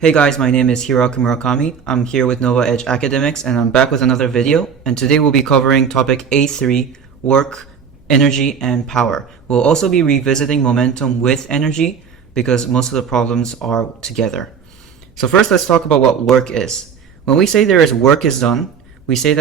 Hey guys, my name is Hiraku Murakami. I'm here with NovaEdge Academics and I'm back with another video. And today we'll be covering topic A3, work, energy, and power. We'll also be revisiting momentum with energy because most of the problems are together. So first let's talk about what work is. When we say work is done, we say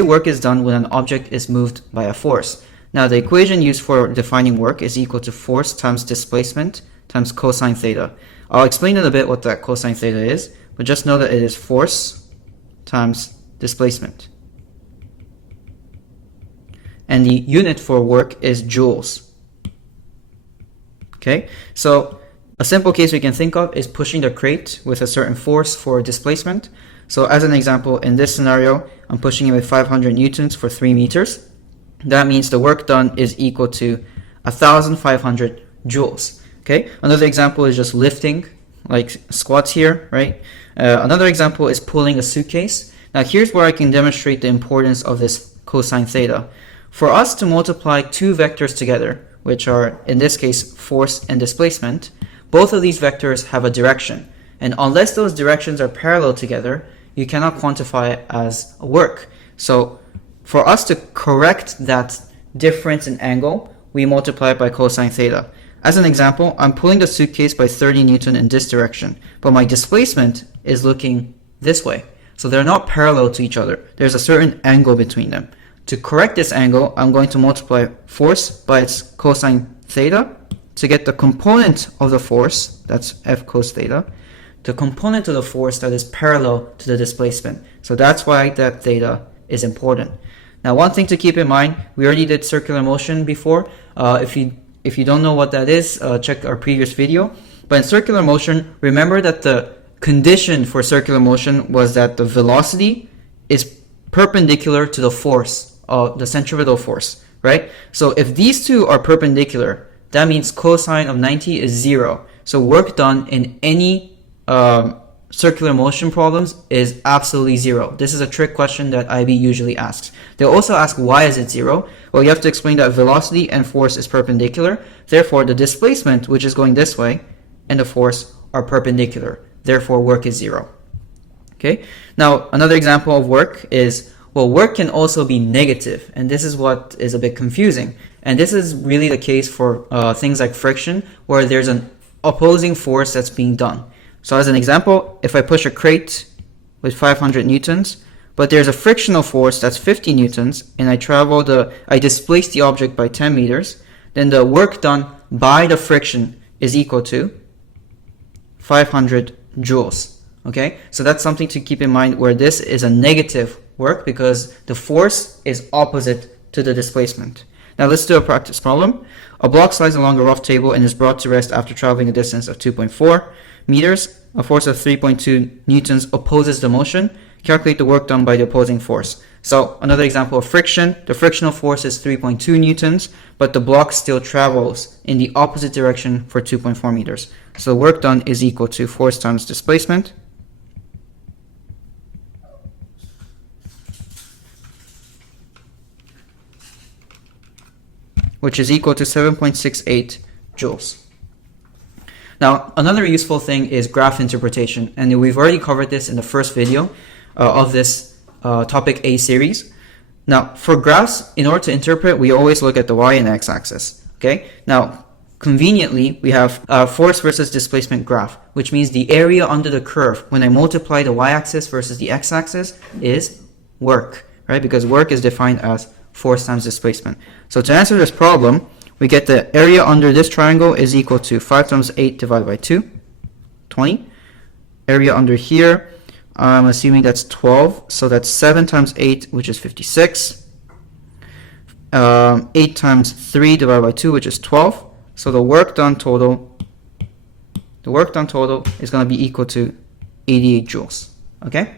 work is done when an object is moved by a force. Now the equation used for defining work is equal to force times displacement times cosine theta. I'll explain in a bit what that cosine theta is, but just know that it is force times displacement. And the unit for work is joules. Okay, so a simple case we can think of is pushing the crate with a certain force for displacement. So as an example, in this scenario, I'm pushing it with 500 newtons for 3 meters. That means the work done is equal to 1,500 joules. Okay, another example is just lifting, like squats here, right? Another example is pulling a suitcase. Now here's where I can demonstrate the importance of this cosine theta. For us to multiply two vectors together, which are in this case force and displacement, both of these vectors have a direction. And unless those directions are parallel together, you cannot quantify it as a work. So for us to correct that difference in angle, we multiply it by cosine theta. As an example, I'm pulling the suitcase by 30 Newton in this direction, but my displacement is looking this way. So they're not parallel to each other. There's a certain angle between them. To correct this angle, I'm going to multiply force by its cosine theta to get the component of the force, that's F cos theta, the component of the force that is parallel to the displacement. So that's why that theta is important. Now, one thing to keep in mind, we already did circular motion before. If you don't know what that is, check our previous video. But in circular motion, remember that the condition for circular motion was that the velocity is perpendicular to the force, the centripetal force, right? So if these two are perpendicular, that means cosine of 90 is 0. So work done in any circular motion problems is absolutely 0. This is a trick question that IB usually asks. They'll also ask why is it 0? Well, you have to explain that velocity and force is perpendicular. Therefore, the displacement, which is going this way, and the force are perpendicular. Therefore, work is 0. Okay. Now, another example of work is, well, work can also be negative. And this is what is a bit confusing. And this is really the case for things like friction, where there's an opposing force that's being done. So as an example, if I push a crate with 500 newtons, but there's a frictional force that's 50 newtons, and I displace the object by 10 meters, then the work done by the friction is equal to 500 joules. Okay, so that's something to keep in mind, where this is a negative work because the force is opposite to the displacement. Now let's do a practice problem. A block slides along a rough table and is brought to rest after traveling a distance of 2.4 meters. A force of 3.2 newtons opposes the motion. Calculate the work done by the opposing force. So another example of friction. The frictional force is 3.2 newtons, but the block still travels in the opposite direction for 2.4 meters. So work done is equal to force times displacement. Which is equal to 7.68 joules. Now, another useful thing is graph interpretation, and we've already covered this in the first video of this topic A series. Now, for graphs, in order to interpret, we always look at the y and x axis. Okay. Now, conveniently, we have a force versus displacement graph, which means the area under the curve when I multiply the y-axis versus the x-axis is work, right? Because work is defined as force times displacement. So to answer this problem, we get the area under this triangle is equal to 5 times 8 divided by 2, 20. Area under here, I'm assuming that's 12, so that's 7 times 8, which is 56. 8 times 3 divided by 2, which is 12. So the work done total is going to be equal to 88 joules. Okay?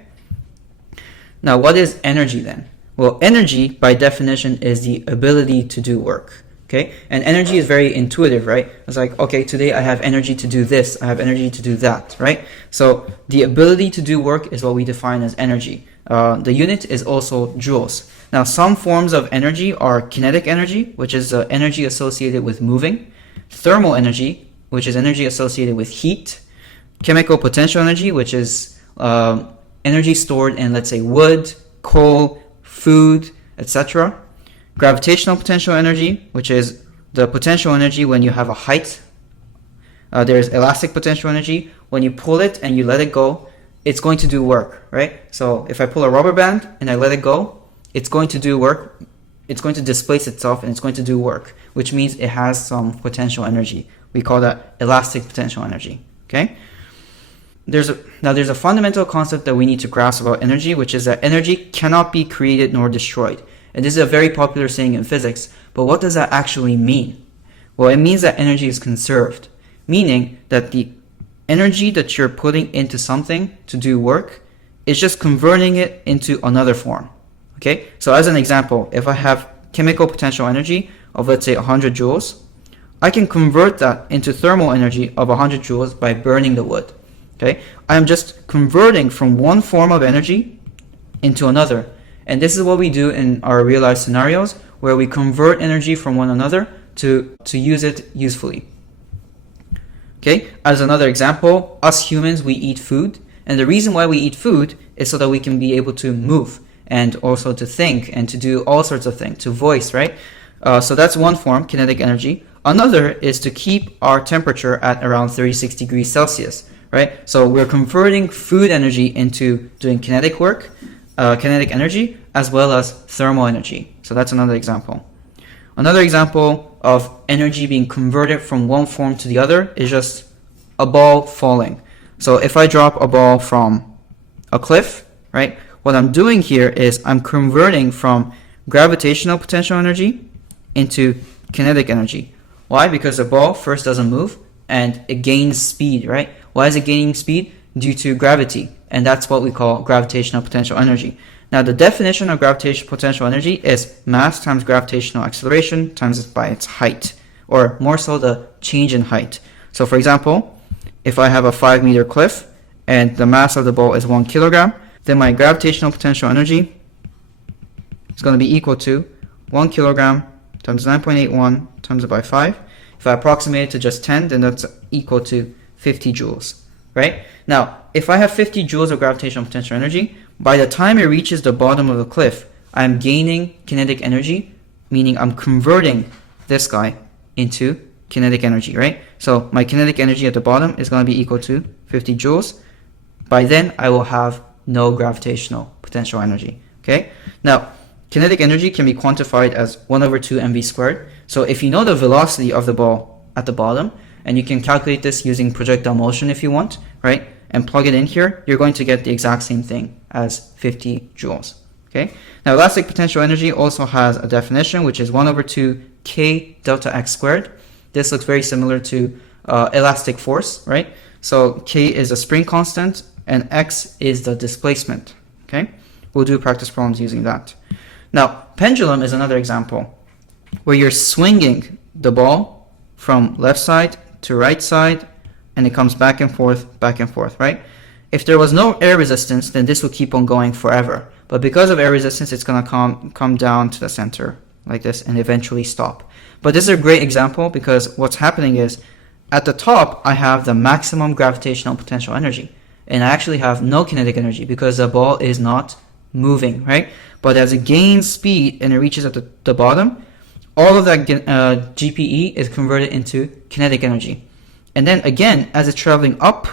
Now, what is energy then? Well, energy, by definition, is the ability to do work. Okay, and energy is very intuitive, right? It's like, okay, today I have energy to do this, I have energy to do that, right? So the ability to do work is what we define as energy. The unit is also joules. Now, some forms of energy are kinetic energy, which is energy associated with moving, thermal energy, which is energy associated with heat, chemical potential energy, which is energy stored in, let's say, wood, coal, food, etc. Gravitational potential energy, which is the potential energy when you have a height. There's elastic potential energy. When you pull it and you let it go, it's going to do work, right? So if I pull a rubber band and I let it go, it's going to do work. It's going to displace itself and it's going to do work, which means it has some potential energy. We call that elastic potential energy, okay? There's a fundamental concept that we need to grasp about energy, which is that energy cannot be created nor destroyed. And this is a very popular saying in physics, but what does that actually mean? Well, it means that energy is conserved, meaning that the energy that you're putting into something to do work is just converting it into another form. Okay, so as an example, if I have chemical potential energy of, let's say, 100 joules, I can convert that into thermal energy of 100 joules by burning the wood. Okay, I'm just converting from one form of energy into another. And this is what we do in our real life scenarios, where we convert energy from one another to use it usefully. Okay, as another example, us humans, we eat food. And the reason why we eat food is so that we can be able to move and also to think and to do all sorts of things, to voice, right? So that's one form, kinetic energy. Another is to keep our temperature at around 36 degrees Celsius, right? So we're converting food energy into doing kinetic work, kinetic energy, as well as thermal energy. So that's another example. Another example of energy being converted from one form to the other is just a ball falling. So if I drop a ball from a cliff, right? What I'm doing here is I'm converting from gravitational potential energy into kinetic energy. Why? Because the ball first doesn't move and it gains speed, right? Why is it gaining speed? Due to gravity. And that's what we call gravitational potential energy. Now, the definition of gravitational potential energy is mass times gravitational acceleration times by its height, or more so the change in height. So for example, if I have a 5-meter cliff and the mass of the ball is 1 kilogram, then my gravitational potential energy is going to be equal to 1 kilogram times 9.81 times by 5. If I approximate it to just 10, then that's equal to 50 joules, right? Now, if I have 50 joules of gravitational potential energy, by the time it reaches the bottom of the cliff, I'm gaining kinetic energy, meaning I'm converting this guy into kinetic energy, right? So my kinetic energy at the bottom is going to be equal to 50 joules. By then, I will have no gravitational potential energy, okay? Now, kinetic energy can be quantified as 1 over 2 mv squared. So if you know the velocity of the ball at the bottom, and you can calculate this using projectile motion if you want, right? And plug it in here, you're going to get the exact same thing as 50 joules, okay? Now, elastic potential energy also has a definition, which is 1 over 2 k delta x squared. This looks very similar to elastic force, right? So k is a spring constant, and x is the displacement, okay? We'll do practice problems using that. Now, pendulum is another example where you're swinging the ball from left side to right side, and it comes back and forth, right? If there was no air resistance, then this will keep on going forever. But because of air resistance, it's going to come down to the center like this and eventually stop. But this is a great example because what's happening is at the top, I have the maximum gravitational potential energy. And I actually have no kinetic energy because the ball is not moving, right? But as it gains speed and it reaches at the bottom, all of that GPE is converted into kinetic energy. And then again, as it's traveling up,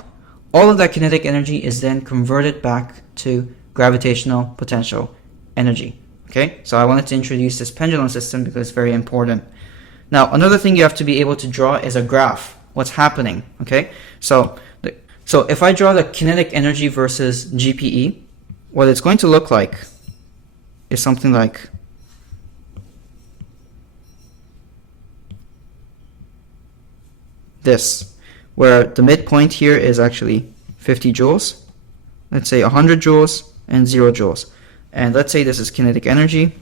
all of that kinetic energy is then converted back to gravitational potential energy. Okay, so I wanted to introduce this pendulum system because it's very important. Now, another thing you have to be able to draw is a graph. What's happening? Okay, so if I draw the kinetic energy versus GPE, what it's going to look like is something like this, where the midpoint here is actually 50 joules. Let's say 100 joules and 0 joules. And let's say this is kinetic energy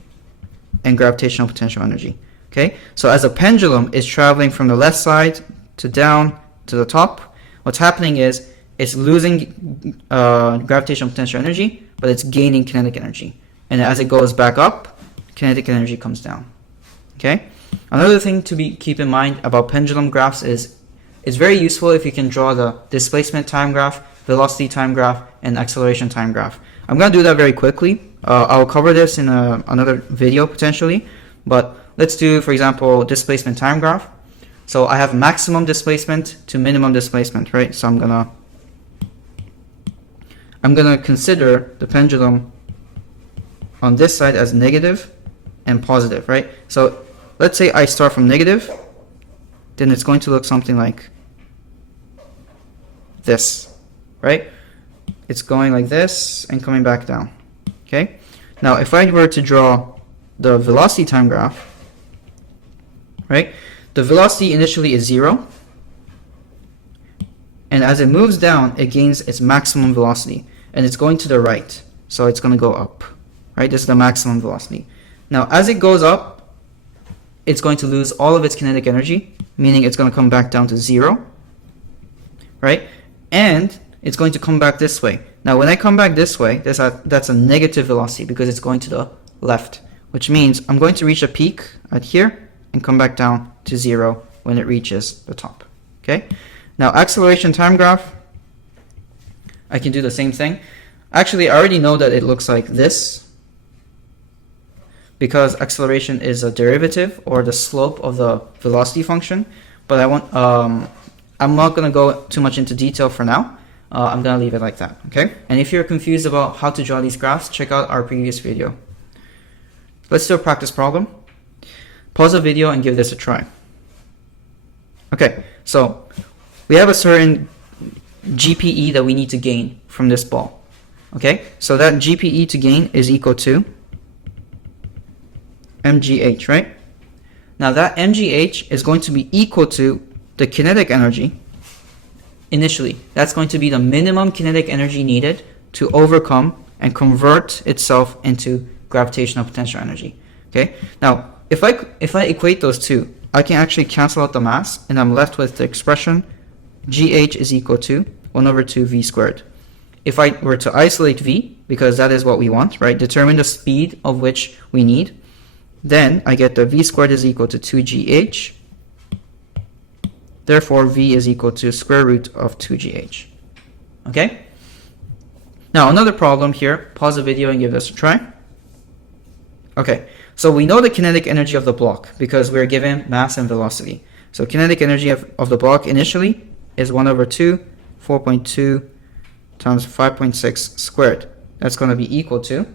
and gravitational potential energy. Okay, so as a pendulum is traveling from the left side to down to the top, what's happening is it's losing gravitational potential energy, but it's gaining kinetic energy. And as it goes back up, kinetic energy comes down. Okay, another thing to keep in mind about pendulum graphs is it's very useful if you can draw the displacement time graph, velocity time graph, and acceleration time graph. I'm going to do that very quickly. I'll cover this in another video potentially, but let's do, for example, displacement time graph. So I have maximum displacement to minimum displacement, right? So I'm gonna consider the pendulum on this side as negative and positive, right? So let's say I start from negative, then it's going to look something like this, right? It's going like this and coming back down, okay? Now if I were to draw the velocity time graph, right? The velocity initially is 0, and as it moves down, it gains its maximum velocity, and it's going to the right, so it's going to go up, right? This is the maximum velocity. Now as it goes up, it's going to lose all of its kinetic energy, meaning it's going to come back down to 0, right? And it's going to come back this way. Now when I come back this way, that's a negative velocity because it's going to the left, which means I'm going to reach a peak at here and come back down to 0 when it reaches the top, okay? Now acceleration time graph, I can do the same thing. Actually, I already know that it looks like this because acceleration is a derivative or the slope of the velocity function, but I'm not going to go too much into detail for now. I'm going to leave it like that, okay? And if you're confused about how to draw these graphs, check out our previous video. Let's do a practice problem. Pause the video and give this a try. Okay, so we have a certain GPE that we need to gain from this ball. Okay, so that GPE to gain is equal to mgh, right? Now that mgh is going to be equal to the kinetic energy initially. That's going to be the minimum kinetic energy needed to overcome and convert itself into gravitational potential energy. Okay, now if I equate those two, I can actually cancel out the mass, and I'm left with the expression gh is equal to 1 over 2 v squared. If I were to isolate v, because that is what we want, right, determine the speed of which we need, then I get the v squared is equal to 2gh. Therefore, v is equal to square root of 2gh. Okay? Now, another problem here. Pause the video and give this a try. Okay, so we know the kinetic energy of the block because we're given mass and velocity. So kinetic energy of the block initially is 1 over 2, 4.2 times 5.6 squared. That's going to be equal to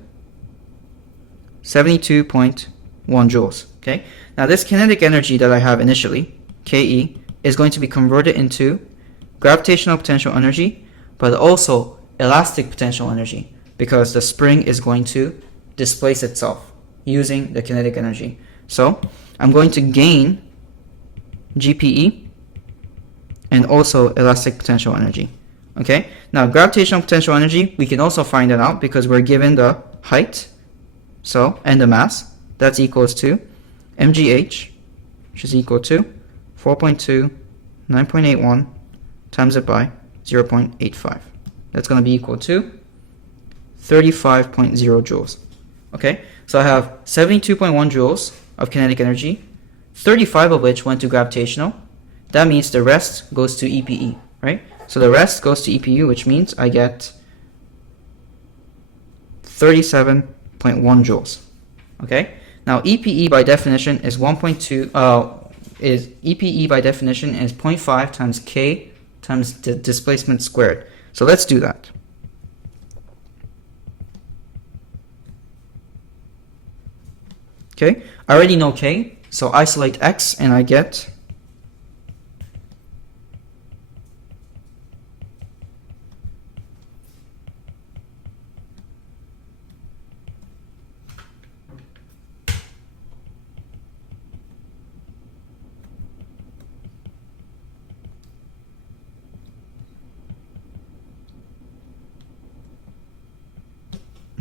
72.1 joules. Okay, now this kinetic energy that I have initially, Ke, is going to be converted into gravitational potential energy, but also elastic potential energy because the spring is going to displace itself using the kinetic energy. So I'm going to gain GPE and also elastic potential energy. Okay, now gravitational potential energy, we can also find that out because we're given the height, so, and the mass. That's equals to mgh, which is equal to 4.2, 9.81 times it by 0.85. That's going to be equal to 35.0 joules. Okay, so I have 72.1 joules of kinetic energy, 35 of which went to gravitational. That means the rest goes to EPE, right? So the rest goes to EPU, which means I get 37.1 joules. Okay, now EPE by definition is 1.2. EPE by definition is 0.5 times K times the displacement squared. So let's do that. Okay, I already know K, so isolate X and I get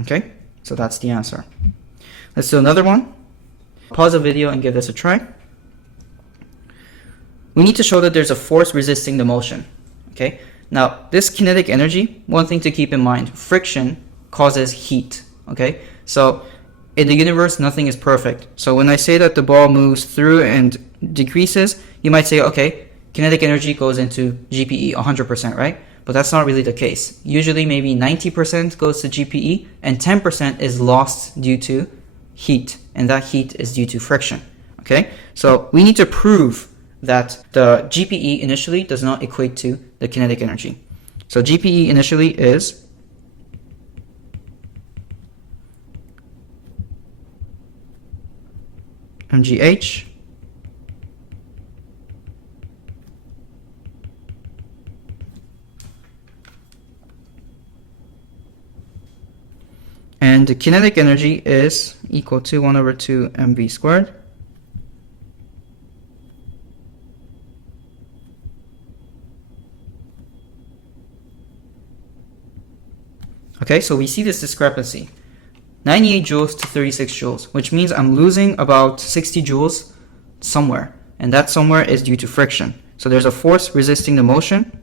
okay, so that's the answer. Let's do another one. Pause the video and give this a try. We need to show that there's a force resisting the motion. Okay, now this kinetic energy, one thing to keep in mind, friction causes heat. Okay, so in the universe, nothing is perfect. So when I say that the ball moves through and decreases, you might say, okay, kinetic energy goes into GPE 100%, right? But that's not really the case. Usually maybe 90% goes to GPE and 10% is lost due to heat, and that heat is due to friction. Okay, so we need to prove that the GPE initially does not equate to the kinetic energy. So GPE initially is mgh and the kinetic energy is equal to 1 over 2 mv squared. Okay, so we see this discrepancy. 98 joules to 36 joules, which means I'm losing about 60 joules somewhere, and that somewhere is due to friction. So there's a force resisting the motion.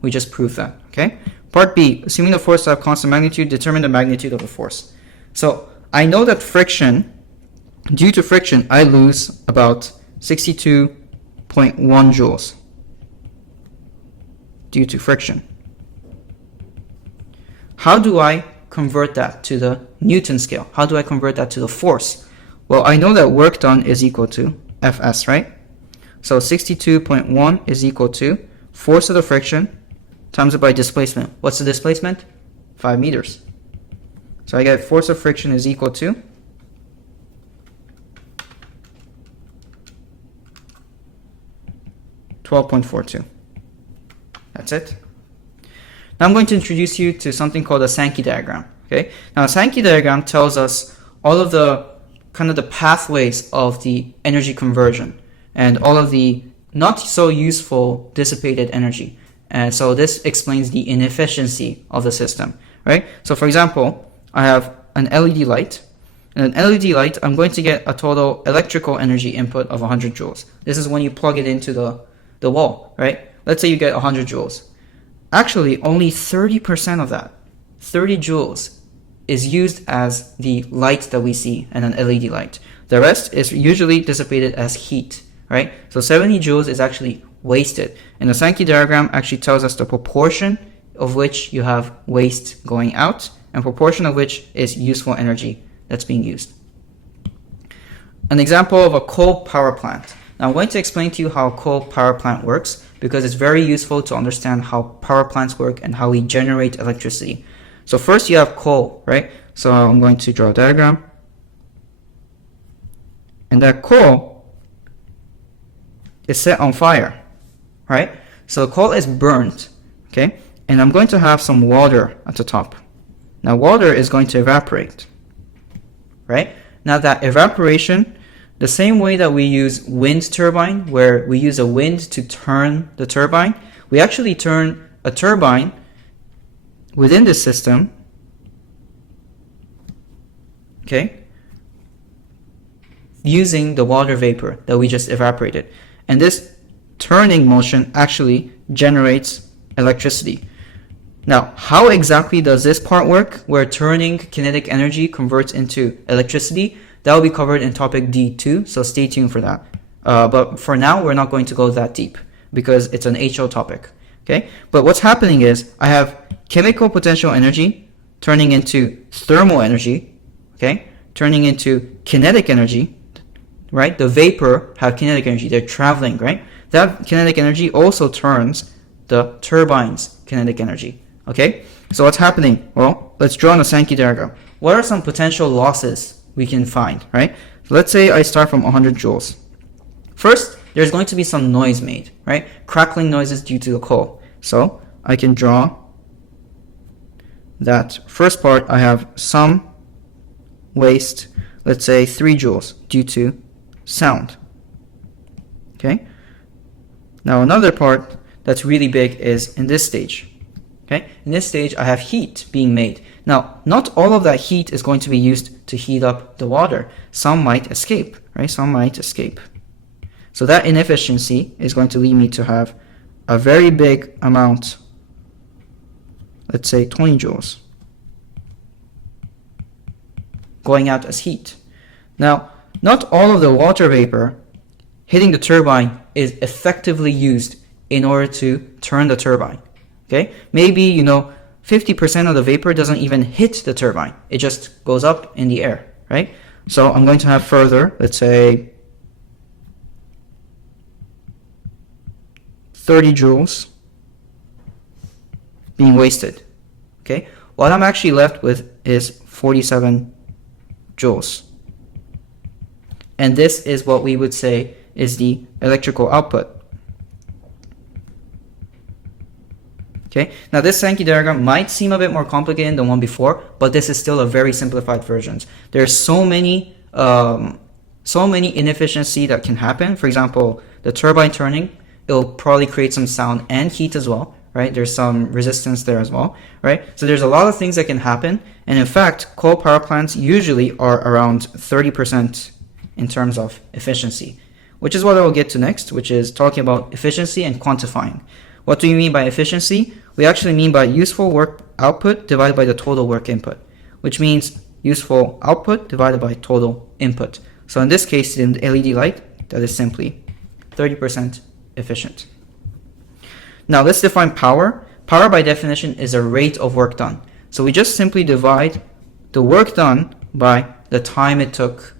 We just proved that, okay? Part B, assuming the force to have constant magnitude, determine the magnitude of the force. So I know that friction, due to friction, I lose about 62.1 joules due to friction. How do I convert that to the Newton scale? How do I convert that to the force? Well, I know that work done is equal to Fs, right? So 62.1 is equal to force of the friction times it by displacement. What's the displacement? 5 meters. So I get force of friction is equal to 12.42. That's it. Now I'm going to introduce you to something called a Sankey diagram. Okay. Now a Sankey diagram tells us all of the kind of the pathways of the energy conversion and all of the not so useful dissipated energy. And so this explains the inefficiency of the system, right? So for example, I have an LED light. And an LED light, I'm going to get a total electrical energy input of 100 joules. This is when you plug it into the wall, right? Let's say you get 100 joules. Actually, only 30% of that, 30 joules, is used as the light that we see in an LED light. The rest is usually dissipated as heat, right? So 70 joules is actually wasted. And the Sankey diagram actually tells us the proportion of which you have waste going out and proportion of which is useful energy that's being used. An example of a coal power plant. Now I'm going to explain to you how a coal power plant works because it's very useful to understand how power plants work and how we generate electricity. So first you have coal, right? So I'm going to draw a diagram. And that coal is set on fire, right? So coal is burned, okay? And I'm going to have some water at the top. Now water is going to evaporate, right? Now that evaporation, the same way that we use wind turbine, where we use a wind to turn the turbine, we actually turn a turbine within this system, okay, using the water vapor that we just evaporated. And this turning motion actually generates electricity. Now, how exactly does this part work, where turning kinetic energy converts into electricity? That will be covered in topic D2, so stay tuned for that. But for now, we're not going to go that deep because it's an HO topic, okay? But what's happening is I have chemical potential energy turning into thermal energy, okay? Turning into kinetic energy, right? The vapor have kinetic energy, they're traveling, right? That kinetic energy also turns the turbine's kinetic energy, okay? So what's happening? Well, let's draw on a Sankey diagram. What are some potential losses we can find, right? So let's say I start from 100 joules. First, there's going to be some noise made, right? Crackling noises due to the coal. So I can draw that first part, I have some waste, let's say 3 joules due to sound, okay? Now another part that's really big is in this stage, okay? In this stage, I have heat being made. Now, not all of that heat is going to be used to heat up the water. Some might escape, right? Some might escape. So that inefficiency is going to lead me to have a very big amount, let's say 20 joules, going out as heat. Now, not all of the water vapor hitting the turbine is effectively used in order to turn the turbine. Okay, maybe 50% of the vapor doesn't even hit the turbine. It just goes up in the air, right? So I'm going to have further, let's say 30 joules being wasted. Okay, what I'm actually left with is 47 joules. And this is what we would say is the electrical output. Okay, now this Sankey diagram might seem a bit more complicated than the one before, but this is still a very simplified version. There's so many inefficiency that can happen. For example, the turbine turning, it'll probably create some sound and heat as well, right? There's some resistance there as well, right? So there's a lot of things that can happen. And in fact, coal power plants usually are around 30% in terms of efficiency, which is what I will get to next, which is talking about efficiency and quantifying. What do you mean by efficiency? We actually mean by useful work output divided by the total work input, which means useful output divided by total input. So in this case, in the LED light, that is simply 30% efficient. Now let's define power. Power by definition is a rate of work done. So we just simply divide the work done by the time it took.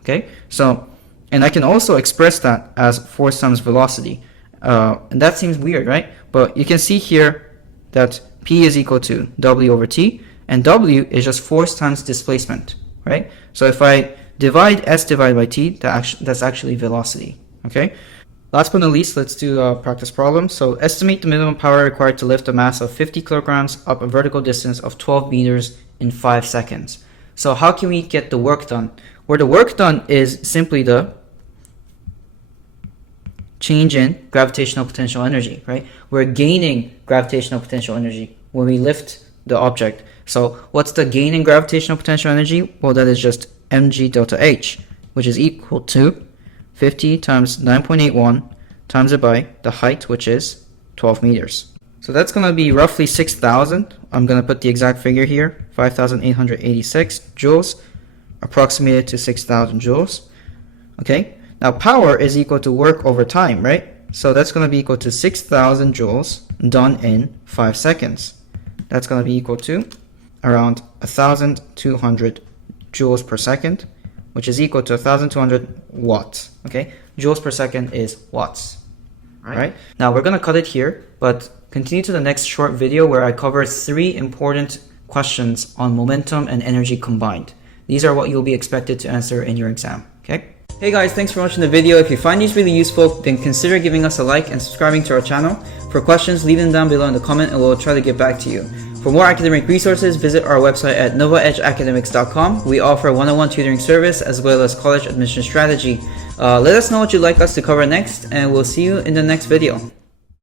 Okay, so, and I can also express that as force times velocity. And that seems weird, right? But you can see here that P is equal to W over T, and W is just force times displacement, right? So if I divide S divided by T, that's actually velocity, okay? Last but not least, let's do a practice problem. So estimate the minimum power required to lift a mass of 50 kilograms up a vertical distance of 12 meters in 5 seconds. So how can we get the work done? Where the work done is simply the change in gravitational potential energy, right? We're gaining gravitational potential energy when we lift the object. So what's the gain in gravitational potential energy? Well, that is just mg delta h, which is equal to 50 times 9.81 times it by the height, which is 12 meters. So that's going to be roughly 6,000. I'm going to put the exact figure here, 5,886 joules, approximated to 6,000 joules. Okay. Now power is equal to work over time, right? So that's going to be equal to 6,000 joules done in 5 seconds. That's going to be equal to around 1,200 joules per second, which is equal to 1,200 watts. Okay, joules per second is watts. All right. Now we're going to cut it here, but continue to the next short video where I cover 3 important questions on momentum and energy combined. These are what you'll be expected to answer in your exam. Okay. Hey guys, thanks for watching the video. If you find these really useful, then consider giving us a like and subscribing to our channel. For questions, leave them down below in the comment and we'll try to get back to you. For more academic resources, visit our website at NovaEdgeAcademics.com. We offer one-on-one tutoring service as well as college admission strategy. Let us know what you'd like us to cover next, and we'll see you in the next video.